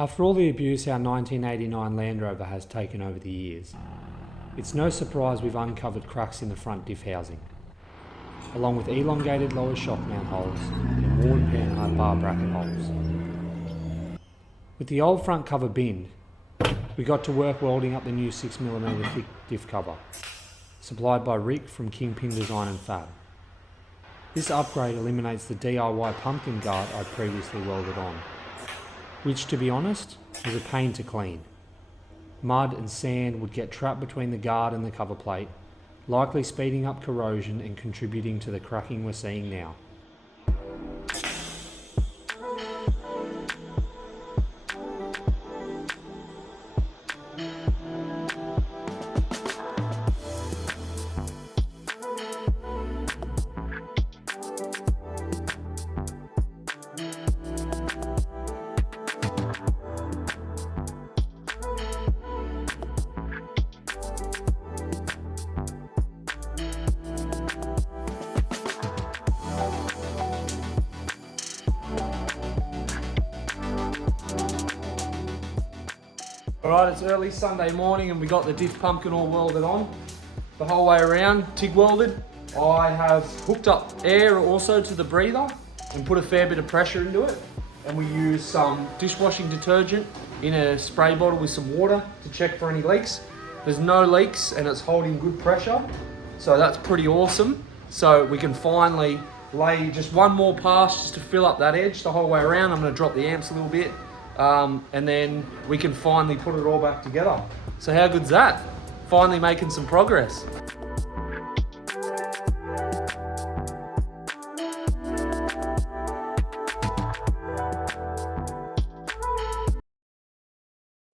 After all the abuse our 1989 Land Rover has taken over the years, it's no surprise we've uncovered cracks in the front diff housing, along with elongated lower shock mount holes and worn panhard bar bracket holes. With the old front cover binned, we got to work welding up the new 6mm thick diff cover, supplied by Rick from Kingpin Design Fab. This upgrade eliminates the DIY pumpkin guard I'd previously welded on, which, to be honest, was a pain to clean. Mud and sand would get trapped between the guard and the cover plate, likely speeding up corrosion and contributing to the cracking we're seeing now. Alright, it's early Sunday morning and we got the diff pumpkin all welded on the whole way around, TIG welded. I have hooked up air also to the breather and put a fair bit of pressure into it, and we use some dishwashing detergent in a spray bottle with some water to check for any leaks. There's no leaks and it's holding good pressure, so that's pretty awesome. So we can finally lay just one more pass just to fill up that edge the whole way around. I'm going to drop the amps a little bit. And then we can finally put it all back together. So how good's that? Finally making some progress.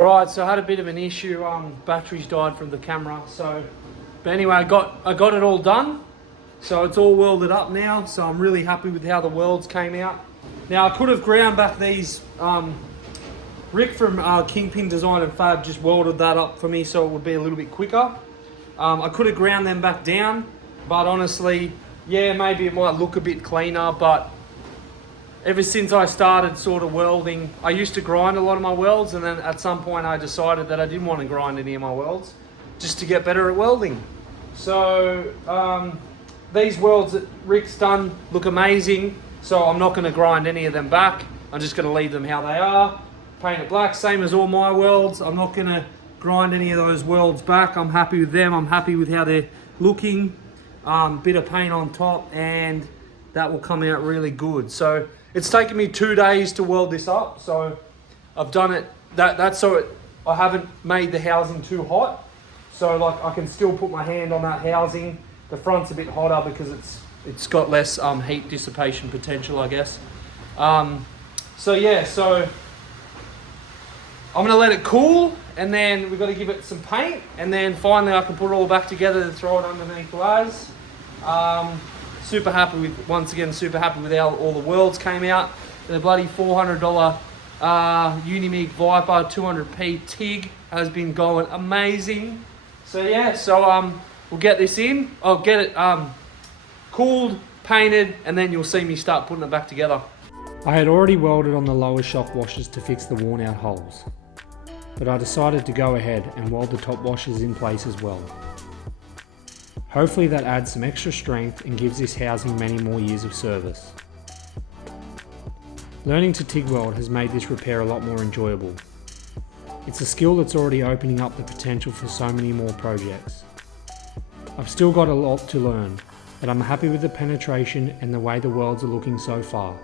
Alright, so I had a bit of an issue, batteries died from the camera, but anyway, I got it all done. So it's all welded up now, so I'm really happy with how the welds came out. Now I could have ground back these, Rick from Kingpin Design Fab just welded that up for me so it would be a little bit quicker. I could have ground them back down, but honestly, yeah, maybe it might look a bit cleaner, but ever since I started sort of welding, I used to grind a lot of my welds, and then at some point I decided that I didn't want to grind any of my welds just to get better at welding. So these welds that Rick's done look amazing, so I'm not going to grind any of them back. I'm just going to leave them how they are. Paint it black, same as all my welds. I'm not going to grind any of those welds back. I'm happy with them. I'm happy with how they're looking. Bit of paint on top and that will come out really good. So it's taken me 2 days to weld this up. So I've done it, that's so I haven't made the housing too hot. So like I can still put my hand on that housing. The front's a bit hotter because it's got less heat dissipation potential, I guess. So yeah, so I'm going to let it cool, and then we've got to give it some paint, and then finally I can put it all back together and throw it underneath Laz. Super happy with, once again, super happy with how all the welds came out. The bloody $400 Unimig Viper 200p TIG has been going amazing. So yeah, so we'll get this in. I'll get it cooled, painted, and then you'll see me start putting it back together. I had already welded on the lower shock washers to fix the worn out holes, but I decided to go ahead and weld the top washers in place as well. Hopefully that adds some extra strength and gives this housing many more years of service. Learning to TIG weld has made this repair a lot more enjoyable. It's a skill that's already opening up the potential for so many more projects. I've still got a lot to learn, but I'm happy with the penetration and the way the welds are looking so far.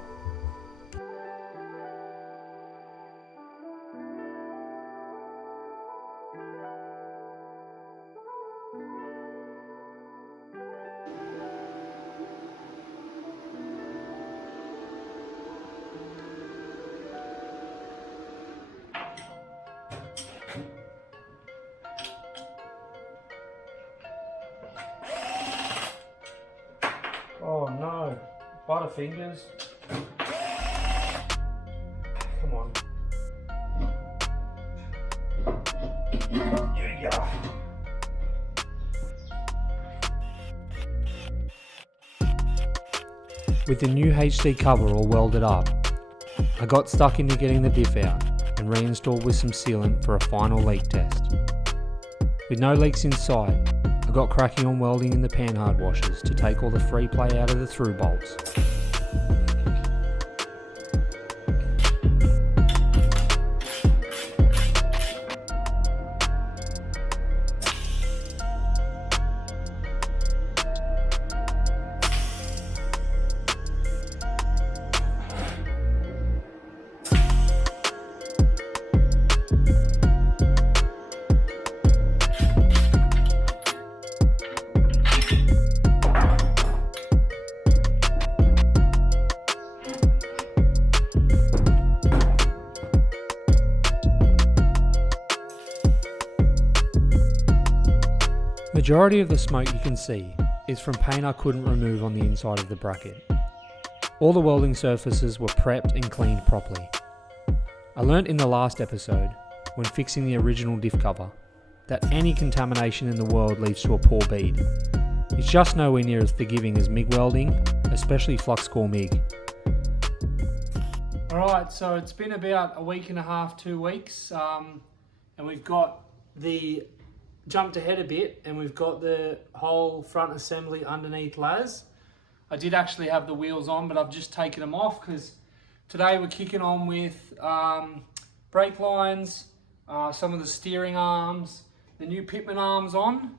Oh no, Butterfingers. Come on. Yeah. With the new HD cover all welded up, I got stuck into getting the diff out, and reinstalled with some sealant for a final leak test. With no leaks in sight, I got cracking on welding in the panhard washers to take all the free play out of the through bolts. Majority of the smoke you can see is from paint I couldn't remove on the inside of the bracket. All the welding surfaces were prepped and cleaned properly. I learnt in the last episode, when fixing the original diff cover, that any contamination in the world leads to a poor bead. It's just nowhere near as forgiving as MIG welding, especially flux core MIG. Alright, so it's been about a week and a half, 2 weeks, and we've got the jumped ahead a bit and we've got the whole front assembly underneath Laz. I did actually have the wheels on, but I've just taken them off because today we're kicking on with brake lines, some of the steering arms, the new pitman arms on,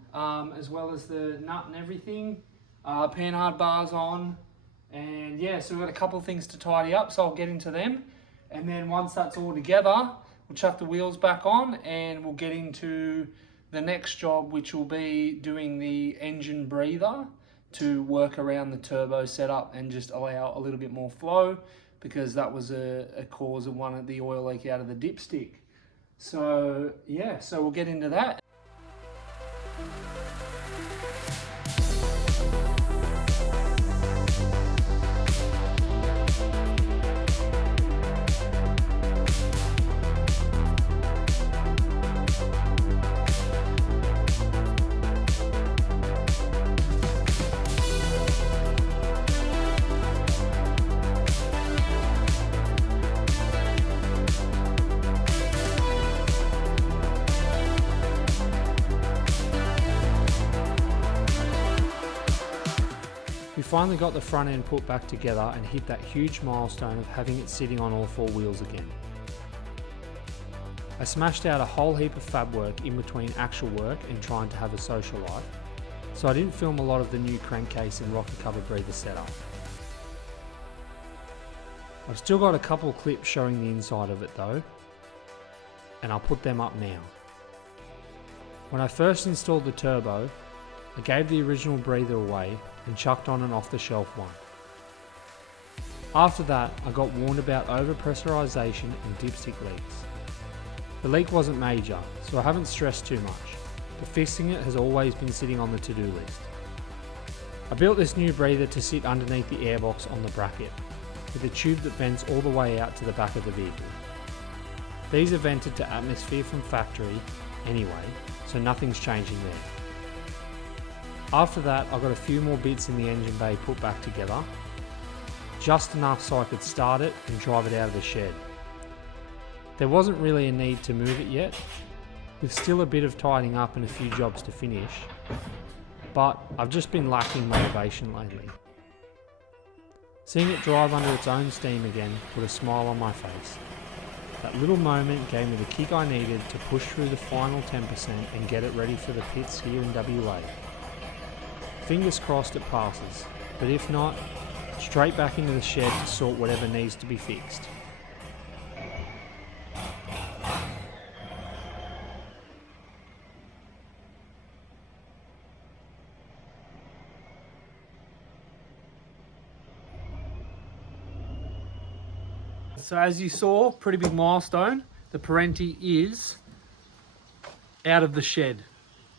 as well as the nut and everything, panhard bars on, and yeah, so we've got a couple of things to tidy up, so I'll get into them, and then once that's all together, we'll chuck the wheels back on and we'll get into the next job, which will be doing the engine breather to work around the turbo setup and just allow a little bit more flow, because that was a cause of one of the oil leak out of the dipstick. So yeah, so we'll get into that. We finally got the front end put back together and hit that huge milestone of having it sitting on all 4 wheels again. I smashed out a whole heap of fab work in between actual work and trying to have a social life, so I didn't film a lot of the new crankcase and rocker cover breather setup. I've still got a couple of clips showing the inside of it though, and I'll put them up now. When I first installed the turbo, I gave the original breather away and chucked on an off-the-shelf one. After that, I got warned about overpressurization and dipstick leaks. The leak wasn't major, so I haven't stressed too much, but fixing it has always been sitting on the to-do list. I built this new breather to sit underneath the airbox on the bracket, with a tube that vents all the way out to the back of the vehicle. These are vented to atmosphere from factory anyway, so nothing's changing there. After that, I got a few more bits in the engine bay put back together, just enough so I could start it and drive it out of the shed. There wasn't really a need to move it yet, with still a bit of tidying up and a few jobs to finish, but I've just been lacking motivation lately. Seeing it drive under its own steam again put a smile on my face. That little moment gave me the kick I needed to push through the final 10% and get it ready for the pits here in WA. Fingers crossed it passes, but if not, straight back into the shed to sort whatever needs to be fixed. So as you saw, pretty big milestone. The Perentie is out of the shed.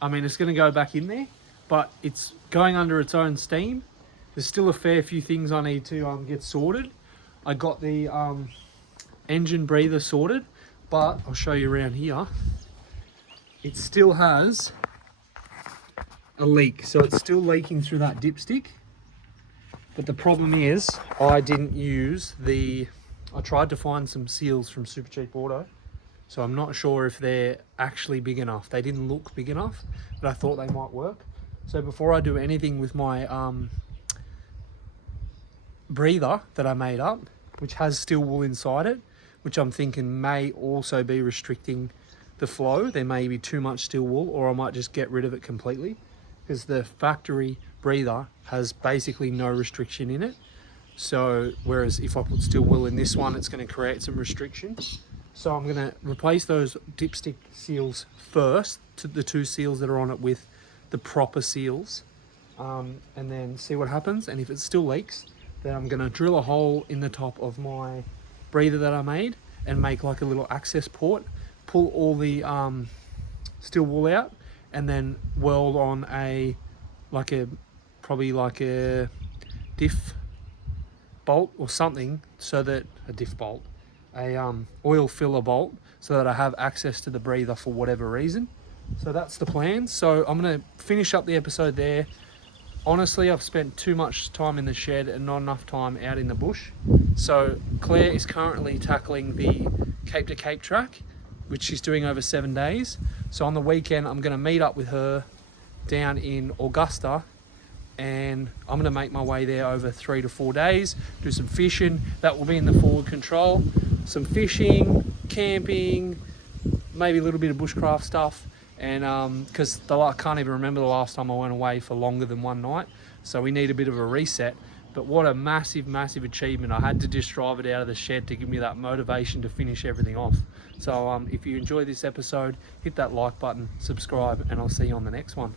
I mean, it's going to go back in there, but it's going under its own steam. There's still a fair few things I need to get sorted. I got the engine breather sorted, but I'll show you around here. It still has a leak, so it's still leaking through that dipstick. But the problem is, I didn't use the... I tried to find some seals from Super Cheap Auto, So I'm not sure if they're actually big enough. They didn't look big enough, but I thought they might work. So before I do anything with my breather that I made up, which has steel wool inside it, which I'm thinking may also be restricting the flow. There may be too much steel wool, or I might just get rid of it completely, because the factory breather has basically no restriction in it. So whereas if I put steel wool in this one, it's going to create some restriction. So I'm going to replace those dipstick seals first, to the 2 seals that are on it, with the proper seals, and then see what happens. And if it still leaks, then I'm going to drill a hole in the top of my breather that I made and make like a little access port, pull all the steel wool out, and then weld on probably like a diff bolt or something, so that a diff bolt, oil filler bolt, so that I have access to the breather for whatever reason. So that's the plan. So I'm going to finish up the episode there. Honestly, I've spent too much time in the shed and not enough time out in the bush. So Claire is currently tackling the Cape to Cape track, which she's doing over 7 days. So on the weekend, I'm going to meet up with her down in Augusta, and I'm going to make my way there over 3 to 4 days, do some fishing. That will be in the forward control. Some fishing, camping, maybe a little bit of bushcraft stuff. And because I can't even remember the last time I went away for longer than 1 night. So we need a bit of a reset. But what a massive, massive achievement. I had to just drive it out of the shed to give me that motivation to finish everything off. So if you enjoyed this episode, hit that like button, subscribe, and I'll see you on the next one.